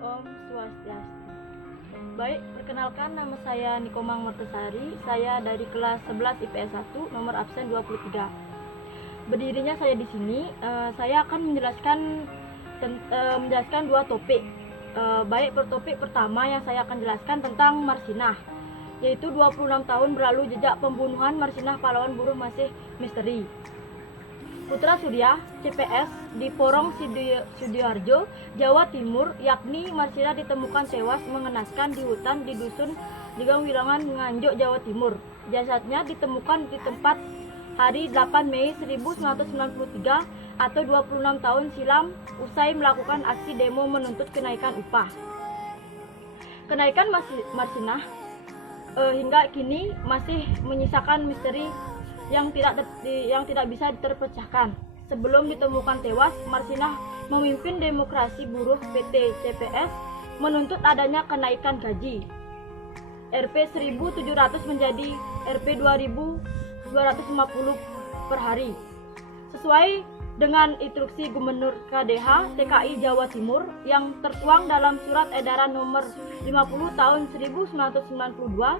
Om Swastiastu. Baik, perkenalkan nama saya Nikomang Mertesari. Saya dari kelas 11 IPS 1, nomor absen 23. Berdirinya saya di sini, saya akan menjelaskan dua topik. Baik, topik pertama yang saya akan jelaskan tentang Marsinah, yaitu 26 tahun berlalu jejak pembunuhan Marsinah pahlawan buruh masih misteri. Putra Surya, CPS, di Porong Sidoarjo, Jawa Timur, yakni Marsinah ditemukan tewas mengenaskan di hutan di dusun Digang Wilangan, Nganjuk, Jawa Timur. Jasadnya ditemukan di tempat hari 8 Mei 1993 atau 26 tahun silam usai melakukan aksi demo menuntut kenaikan upah. Kenaikan Marsinah hingga kini masih menyisakan misteri yang tidak bisa terpecahkan. Sebelum ditemukan tewas, Marsinah memimpin demokrasi buruh PT CPS menuntut adanya kenaikan gaji Rp 1.700 menjadi Rp 2.250 per hari. Sesuai dengan instruksi Gubernur KDH TKI Jawa Timur yang tertuang dalam Surat Edaran Nomor 50 Tahun 1992.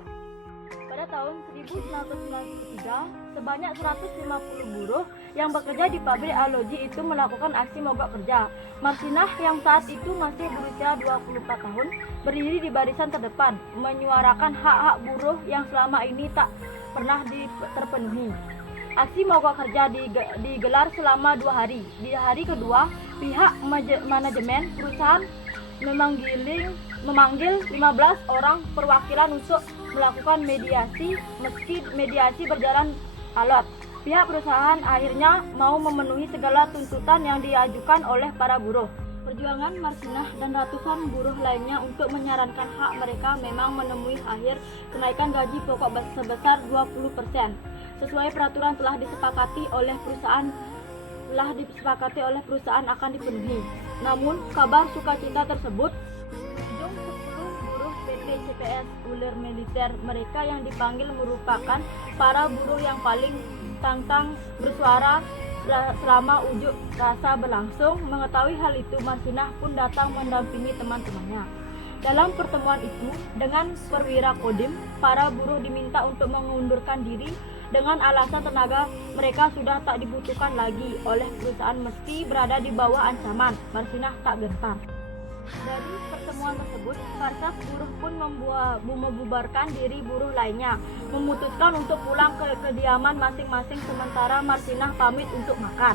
Pada tahun 1993, sebanyak 150 buruh yang bekerja di pabrik Aloji itu melakukan aksi mogok kerja. Marsinah yang saat itu masih berusia 24 tahun berdiri di barisan terdepan, menyuarakan hak-hak buruh yang selama ini tak pernah terpenuhi. Aksi mogok kerja digelar selama 2 hari. Di hari kedua, pihak manajemen perusahaan memanggil 15 orang perwakilan untuk melakukan mediasi. Meski mediasi berjalan alot, pihak perusahaan akhirnya mau memenuhi segala tuntutan yang diajukan oleh para buruh. Perjuangan Marsinah dan ratusan buruh lainnya untuk menyarankan hak mereka memang menemui akhir. Kenaikan gaji pokok sebesar 20%. Sesuai peraturan telah disepakati oleh perusahaan akan dipenuhi. Namun kabar sukacita tersebut ujung 10 buruh PT CPS Uler Militer, mereka yang dipanggil merupakan para buruh yang paling tantang bersuara selama unjuk rasa berlangsung. Mengetahui hal itu, Marsinah pun datang mendampingi teman-temannya. Dalam pertemuan itu, dengan perwira Kodim, para buruh diminta untuk mengundurkan diri dengan alasan tenaga mereka sudah tak dibutuhkan lagi oleh perusahaan meski berada di bawah ancaman. Marsinah tak gentar. Dari pertemuan tersebut, Farsaf buruh pun membubarkan diri buruh lainnya, memutuskan untuk pulang ke kediaman masing-masing sementara Marsinah pamit untuk makan.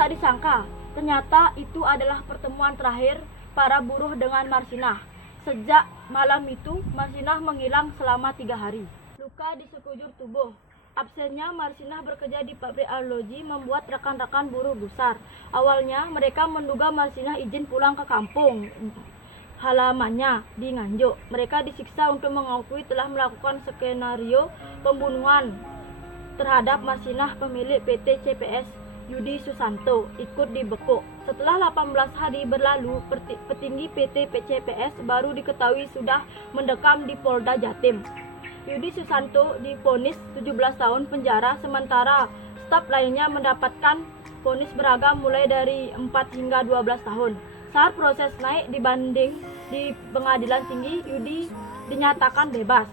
Tak disangka, ternyata itu adalah pertemuan terakhir para buruh dengan Marsinah. Sejak malam itu, Marsinah menghilang selama 3 hari. Luka di sekujur tubuh. Absennya Marsinah bekerja di pabrik Aloji membuat rekan-rekan buruh gusar. Awalnya mereka menduga Marsinah izin pulang ke kampung halamannya di Nganjuk. Mereka disiksa untuk mengakui telah melakukan skenario pembunuhan terhadap Marsinah. Pemilik PT CPS Yudi Susanto ikut dibekuk. Setelah 18 hari berlalu, petinggi PT CPS baru diketahui sudah mendekam di Polda Jatim. Yudi Susanto divonis 17 tahun penjara, sementara staf lainnya mendapatkan vonis beragam mulai dari 4 hingga 12 tahun. Saat proses naik dibanding di pengadilan tinggi, Yudi dinyatakan bebas.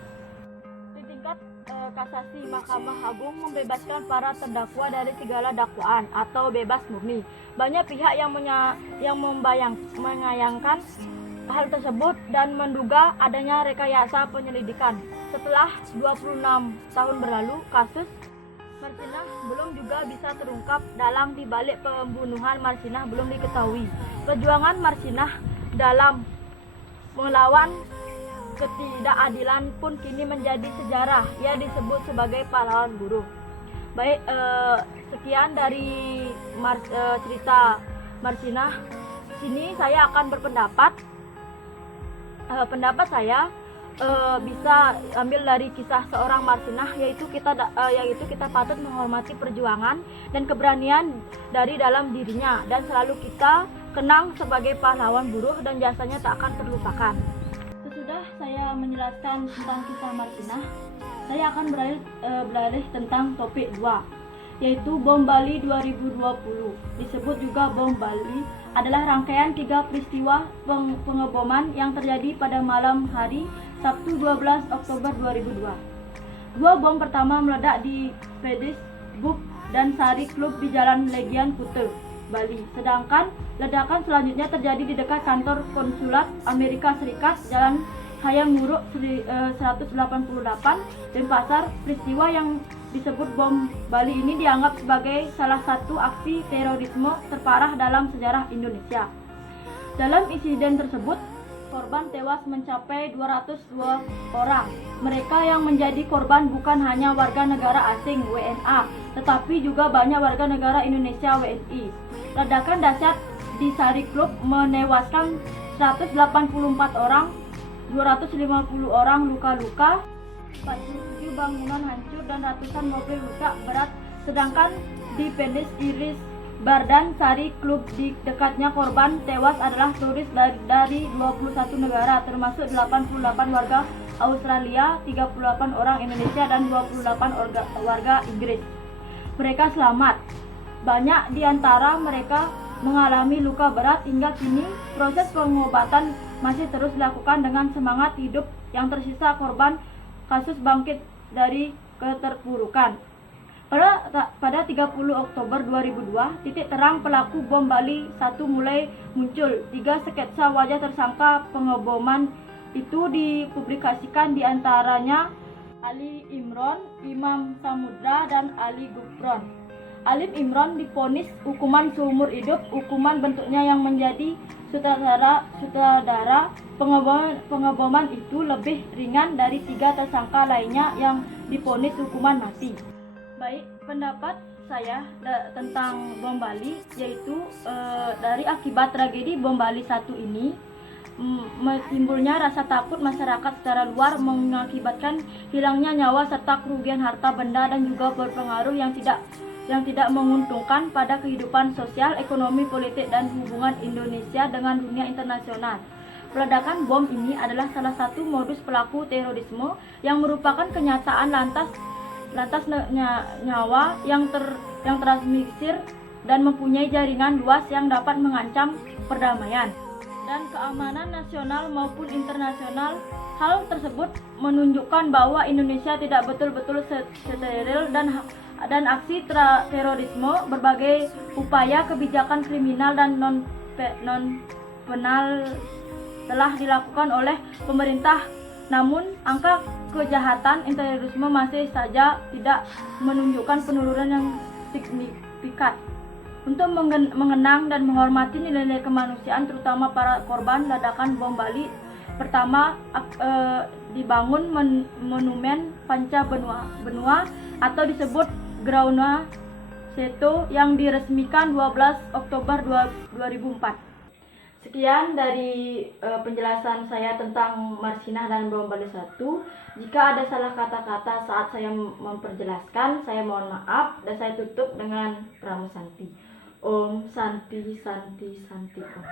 Di tingkat kasasi, Mahkamah Agung membebaskan para terdakwa dari segala dakwaan atau bebas murni. Banyak pihak yang menyayangkan hal tersebut dan menduga adanya rekayasa penyelidikan. Setelah 26 tahun berlalu, kasus Marsinah belum juga bisa terungkap. Dalang dibalik pembunuhan Marsinah belum diketahui. Perjuangan Marsinah dalam melawan ketidakadilan pun kini menjadi sejarah. Ia disebut sebagai pahlawan buruh. Baik, sekian dari cerita Marsinah. Sini saya akan berpendapat. Pendapat saya bisa ambil dari kisah seorang Marsinah, yaitu kita patut menghormati perjuangan dan keberanian dari dalam dirinya dan selalu kita kenang sebagai pahlawan buruh dan jasanya tak akan terlupakan. Sesudah saya menjelaskan tentang kisah Marsinah, saya akan beralih tentang topik 2, yaitu Bom Bali 2020, disebut juga Bom Bali adalah rangkaian 3 peristiwa pengeboman yang terjadi pada malam hari Sabtu 12 Oktober 2002. 2 bom pertama meledak di Petersburg dan Sari Club di Jalan Legian Kute, Bali. Sedangkan ledakan selanjutnya terjadi di dekat kantor konsulat Amerika Serikat, Jalan Hayam Wuruk 188, Denpasar. Peristiwa yang disebut bom Bali ini dianggap sebagai salah satu aksi terorisme terparah dalam sejarah Indonesia. Dalam insiden tersebut, korban tewas mencapai 202 orang. Mereka yang menjadi korban bukan hanya warga negara asing WNA, tetapi juga banyak warga negara Indonesia WNI. Ledakan dahsyat di Sari Club menewaskan 184 orang, 250 orang luka-luka, 47 bangunan hancur dan ratusan mobil rusak berat. Sedangkan di Pendes Iris Bar dan Sari Club di dekatnya korban tewas adalah turis dari 21 negara, termasuk 88 warga Australia, 38 orang Indonesia, dan 28 warga Inggris. Mereka selamat. Banyak di antara mereka mengalami luka berat. Hingga kini proses pengobatan masih terus dilakukan dengan semangat hidup yang tersisa korban kasus bangkit dari keterpurukan. Pada 30 Oktober 2002, titik terang pelaku bom Bali 1 mulai muncul. 3 sketsa wajah tersangka pengeboman itu dipublikasikan, di antaranya Ali Imron, Imam Samudra, dan Ali Gufron. Ali Imron divonis hukuman seumur hidup. Hukuman bentuknya yang menjadi sutradara pengeboman itu lebih ringan dari 3 tersangka lainnya yang divonis hukuman mati. Baik, pendapat saya tentang bom Bali yaitu dari akibat tragedi bom Bali 1 ini, timbulnya rasa takut masyarakat secara luar mengakibatkan hilangnya nyawa serta kerugian harta benda, dan juga berpengaruh yang tidak menguntungkan pada kehidupan sosial, ekonomi, politik, dan hubungan Indonesia dengan dunia internasional. Peledakan bom ini adalah salah satu modus pelaku terorisme yang merupakan kenyataan lantas nyawa yang transmisir dan mempunyai jaringan luas yang dapat mengancam perdamaian dan keamanan nasional maupun internasional. Hal tersebut menunjukkan bahwa Indonesia tidak betul-betul steril dan aksi terorisme. Berbagai upaya kebijakan kriminal dan non penal telah dilakukan oleh pemerintah, namun angka kejahatan terorisme masih saja tidak menunjukkan penurunan yang signifikan. Untuk mengenang dan menghormati nilai-nilai kemanusiaan, terutama para korban ledakan bom Bali pertama, dibangun monumen Panca Benua atau disebut Grauna Seto yang diresmikan 12 Oktober 2004. Sekian dari penjelasan saya tentang Marsinah dan bom Bali 1. Jika ada salah kata-kata saat saya memperjelaskan, saya mohon maaf, dan saya tutup dengan Pramu Santi. Om Santi Santi Santi Om.